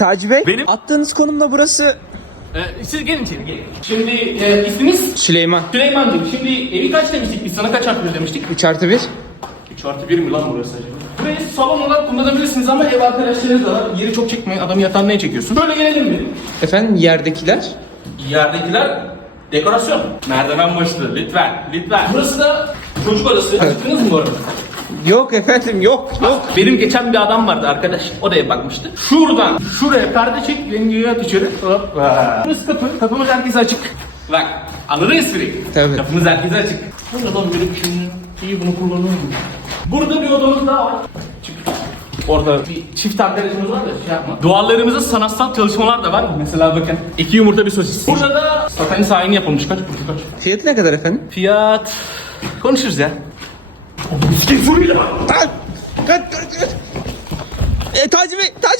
Taci Bey. Benim- Attığınız konumla burası Ee, siz gelin içeri gelin. Şimdi e, isminiz Süleyman. Süleyman'cığım. Şimdi evi kaç demiştik biz sana kaç artı bir demiştik? 3 artı 1. 3 artı 1 mi lan burası acaba? Burayı salon olarak kullanabilirsiniz ama ev arkadaşlarınız da var. Yeri çok çekmeyin. Adamı yatağına neye çekiyorsun? Böyle gelelim mi? Efendim yerdekiler? Yerdekiler dekorasyon. Merdiven başlığı lütfen lütfen. Burası da çocuk odası. Acıktınız mı bu arada? Yok efendim yok yok. Benim geçen bir adam vardı arkadaş. O da ev bakmıştı. Şuradan şuraya perde çek. Yengeye at içeri. Hoppa. Burası kapı. Kapımız herkese açık. Bak anladın espriyi. Tabii. Kapımız herkese açık. Bu ne lan böyle bir şey? İyi bunu kullanıyor mu? Burada bir odamız daha var. Çık. Orada bir çift arkadaşımız var da şey yapma. Duvarlarımızda sanatsal çalışmalar da var. Mesela bakın iki yumurta bir sosis. Burada da satanist ayini yapılmış. Kaç burcu kaç? Fiyatı ne kadar efendim? Fiyat... Konuşuruz ya. Bak. Kaç! Kaç! Kaç! kaç. E, Taci Bey! Taci